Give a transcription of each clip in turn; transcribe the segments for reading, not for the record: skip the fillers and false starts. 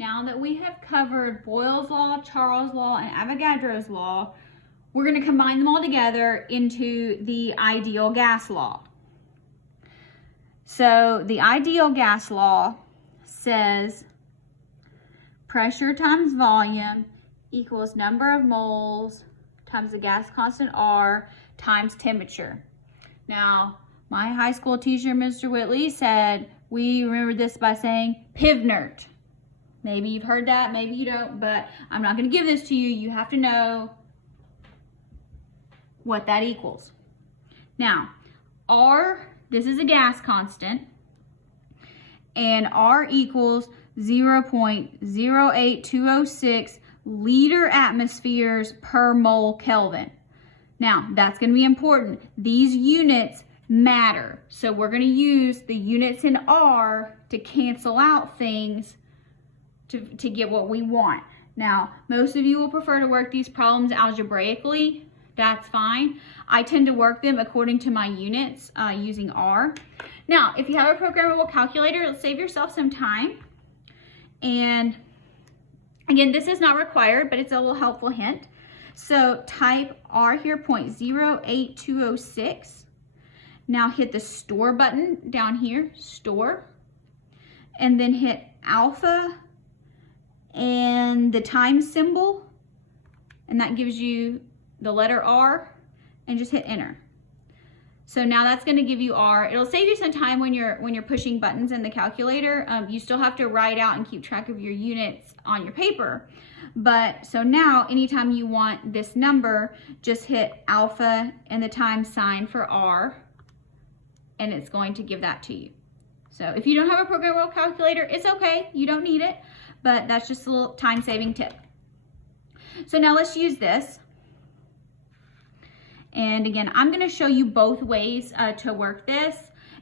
now that we have covered Boyle's law, Charles' law, and Avogadro's law, we're going to combine them all together into the ideal gas law. So the ideal gas law says pressure times volume equals number of moles times the gas constant R times temperature. Now, my high school teacher, Mr. Whitley, said we remember this by saying Pivnert. Maybe you've heard that, maybe you don't, but I'm not going to give this to you. You have to know what that equals. Now, R, this is a gas constant, and R equals 0.08206 liter atmospheres per mole Kelvin. Now, that's going to be important. These units matter. So we're going to use the units in R to cancel out things to get what we want. Now, most of you will prefer to work these problems algebraically. That's fine. I tend to work them according to my units using R. Now, if you have a programmable calculator, it'll save yourself some time. And again, this is not required, but it's a little helpful hint. So type R here, 0.08206. Now hit the store button down here, store, and then hit alpha and the time symbol, and that gives you the letter R, and just hit enter. So now that's going to give you R. It'll save you some time when you're pushing buttons in the calculator. You still have to write out and keep track of your units on your paper. But so now anytime you want this number, just hit alpha and the time sign for R, and it's going to give that to you. So if you don't have a programmable calculator, it's okay. You don't need it, but that's just a little time-saving tip. So now let's use this. And again, I'm going to show you both ways to work this,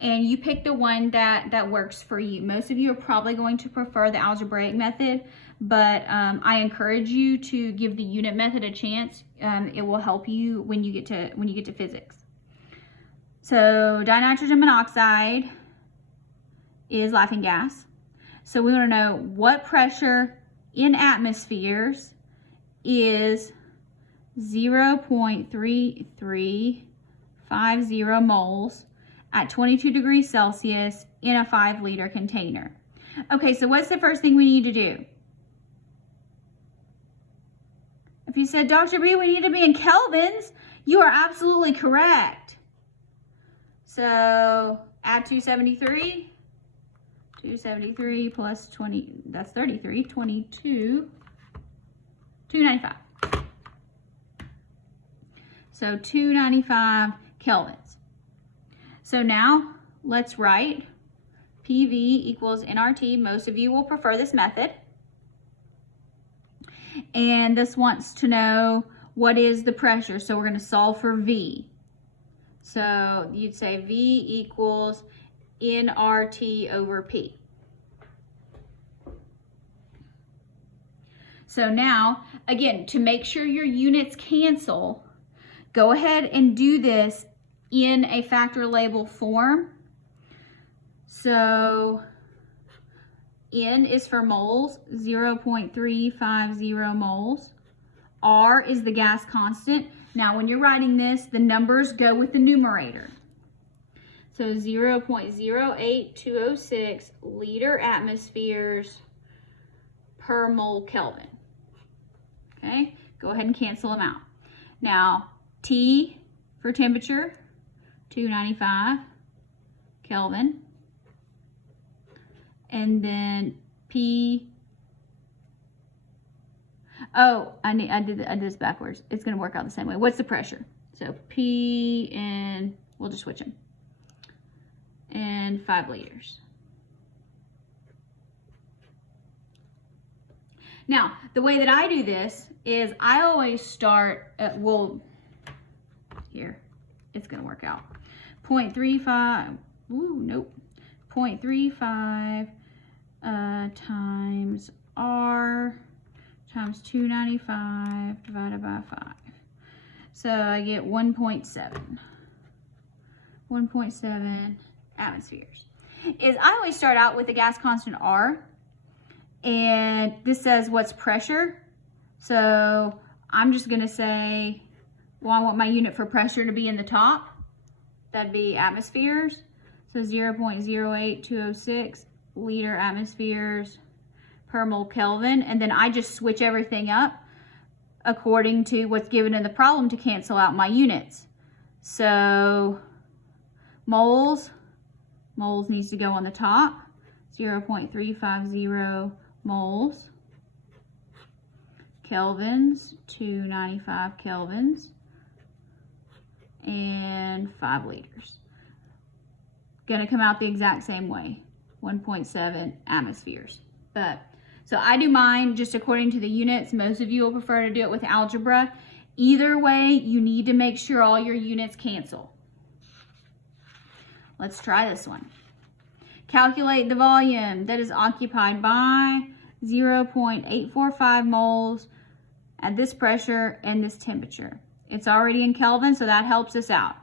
and you pick the one that works for you. Most of you are probably going to prefer the algebraic method, but I encourage you to give the unit method a chance. It will help you when you get to physics. So dinitrogen monoxide is laughing gas. So we want to know what pressure in atmospheres is 0.3350 moles at 22 degrees Celsius in a 5-liter container. Okay, so what's the first thing we need to do? If you said, Dr. B, we need to be in kelvins, you are absolutely correct. So add 273. 273 plus 20, that's 33, 22, 295. So 295 kelvins. So now let's write PV equals nRT. Most of you will prefer this method. And this wants to know what is the pressure. So we're going to solve for V. So you'd say V equals nRT over P. So now, again, to make sure your units cancel, go ahead and do this in a factor label form. So N is for moles, 0.350 moles. R is the gas constant. Now when you're writing this, the numbers go with the numerator. So 0.08206 liter atmospheres per mole Kelvin. Okay, go ahead and cancel them out. Now, T for temperature, 295 Kelvin. And then P, oh, I did this backwards. It's gonna work out the same way. What's the pressure? So P, and we'll just switch them. And 5 liters. Now, the way that I do this is I always start at, here, it's gonna work out. 0.35, nope. 0.35 times R times 295 divided by 5. So I get 1.7. 1.7 atmospheres. I always start out with the gas constant R, And this says what's pressure. So I'm just gonna say, well, I want my unit for pressure to be in the top. That'd be atmospheres. So 0.08206 liter atmospheres per mole Kelvin. And then I just switch everything up according to what's given in the problem to cancel out my units. So moles needs to go on the top, 0.350 moles. Kelvins, 295 kelvins, and 5 liters. Gonna come out the exact same way, 1.7 atmospheres. So I do mine just according to the units. Most of you will prefer to do it with algebra. Either way, you need to make sure all your units cancel. Let's try this one. Calculate the volume that is occupied by 0.845 moles at this pressure and this temperature. It's already in Kelvin, so that helps us out.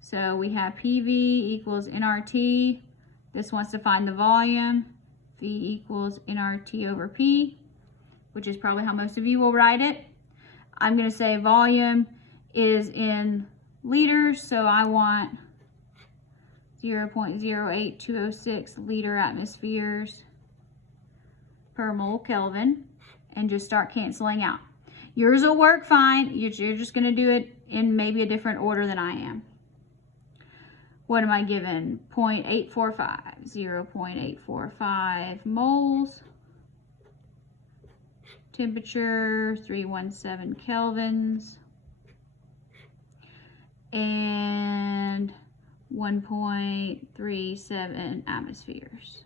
So we have PV equals nRT. This wants to find the volume. V equals nRT over P, which is probably how most of you will write it. I'm going to say volume is in liters, so I want 0.08206 liter atmospheres per mole Kelvin, and just start canceling out. Yours will work fine. You're just going to do it in maybe a different order than I am. What am I given? 0.845, 0.845 moles. Temperature, 317 kelvins. And 1.37 atmospheres.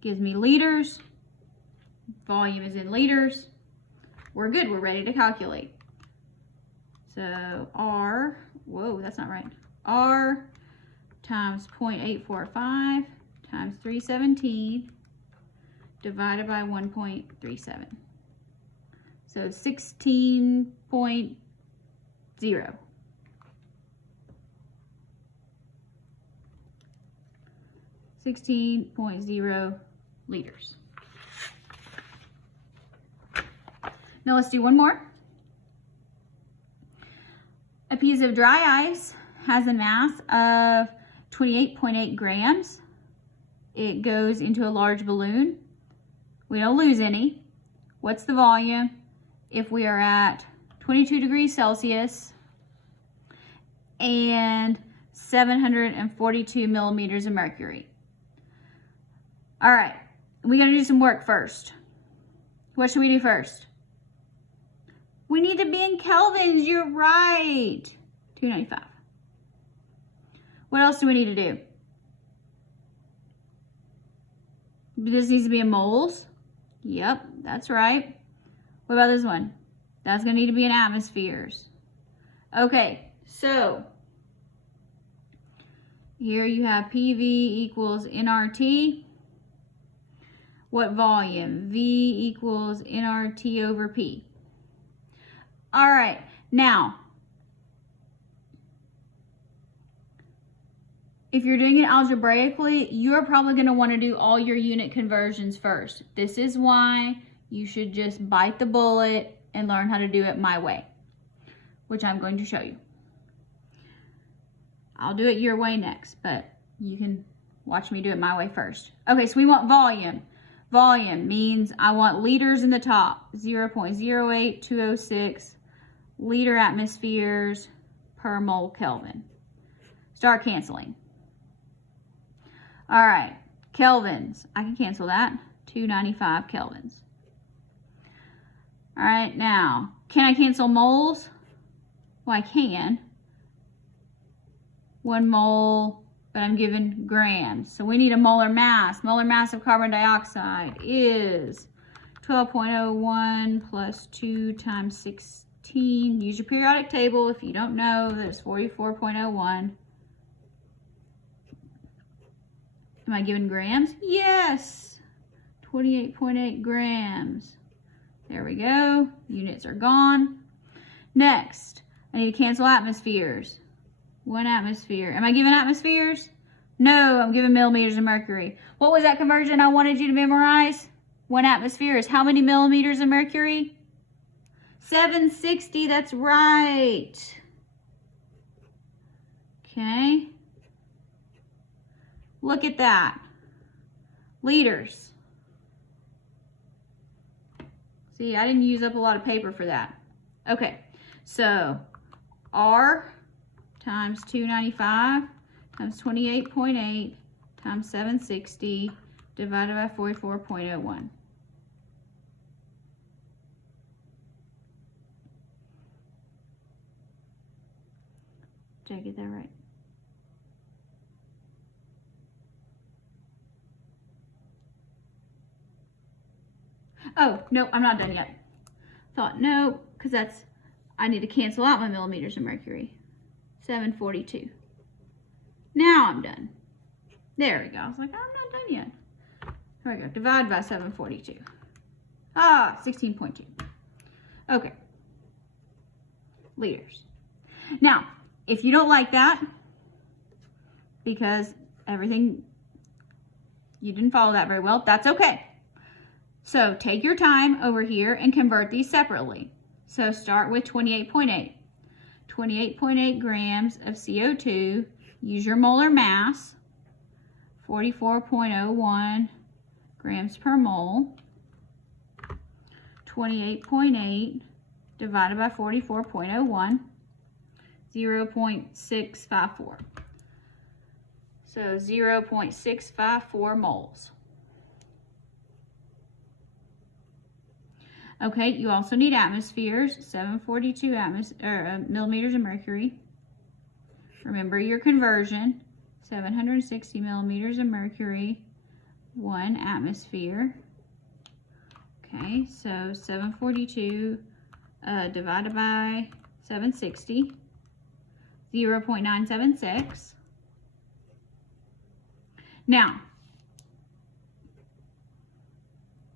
Gives me liters. Volume is in liters. We're good, we're ready to calculate. So R, whoa, that's not right. R times 0.845 times 317 divided by 1.37. So 16.0. 16.0 liters. Now let's do one more. A piece of dry ice has a mass of 28.8 grams. It goes into a large balloon. We don't lose any. What's the volume if we are at 22 degrees Celsius and 742 millimeters of mercury? All right, we gotta do some work first. What should we do first? We need to be in kelvins, you're right. 295. What else do we need to do? This needs to be in moles. Yep, that's right. What about this one? That's gonna need to be in atmospheres. Okay, so here you have PV equals nRT. What volume? V equals nRT over P. All right, now, if you're doing it algebraically, you're probably going to want to do all your unit conversions first. This is why you should just bite the bullet and learn how to do it my way, which I'm going to show you. I'll do it your way next, but you can watch me do it my way first. Okay, so we want volume. Volume means I want liters in the top, 0.08206 liter atmospheres per mole Kelvin. Start canceling. All right, kelvins, I can cancel that, 295 kelvins. All right, now, can I cancel moles? Well, I can. 1 mole, but I'm given grams. So we need a molar mass. Molar mass of carbon dioxide is 12.01 plus 2 times 16. Use your periodic table. If you don't know, there's 44.01. Am I given grams? Yes. 28.8 grams. There we go. Units are gone. Next, I need to cancel atmospheres. 1 atmosphere. Am I given atmospheres? No, I'm giving millimeters of mercury. What was that conversion I wanted you to memorize? 1 atmosphere is how many millimeters of mercury? 760, that's right. Okay. Look at that. Liters. See, I didn't use up a lot of paper for that. Okay, so R times 295 times 28.8 times 760 divided by 44.01. Did I get that right? Oh, no, I'm not done yet. Thought, no, because I need to cancel out my millimeters of mercury. 742. Now I'm done. There we go. I was like, I'm not done yet. Here we go. Divide by 742. 16.2. Okay. Liters. Now, if you don't like that, because you didn't follow that very well, that's okay. So take your time over here and convert these separately. So start with 28.8. 28.8 grams of CO2. Use your molar mass. 44.01 grams per mole. 28.8 divided by 44.01. 0.654. So 0.654 moles. Okay, you also need atmospheres, 742 millimeters of mercury. Remember your conversion, 760 millimeters of mercury, 1 atmosphere. Okay, so 742 divided by 760, 0.976. Now,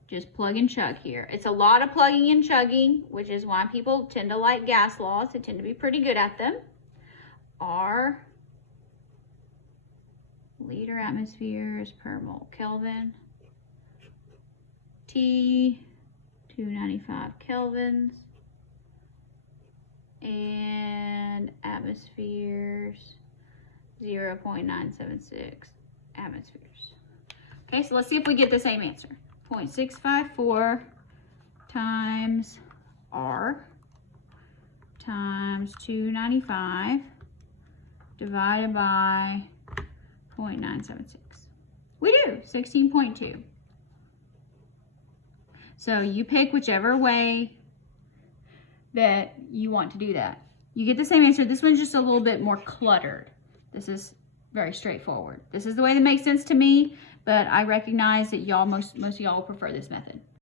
just plug and chug here. It's a lot of plugging and chugging, which is why people tend to like gas laws. They tend to be pretty good at them. R, liter atmospheres per mole Kelvin. T, 295 kelvins. And atmospheres, 0.976 atmospheres. Okay, so let's see if we get the same answer. 0.654 times R times 295 divided by 0.976. We do, 16.2. So you pick whichever way that you want to do that. You get the same answer. This one's just a little bit more cluttered. This is very straightforward. This is the way that makes sense to me, but I recognize that most of y'all prefer this method.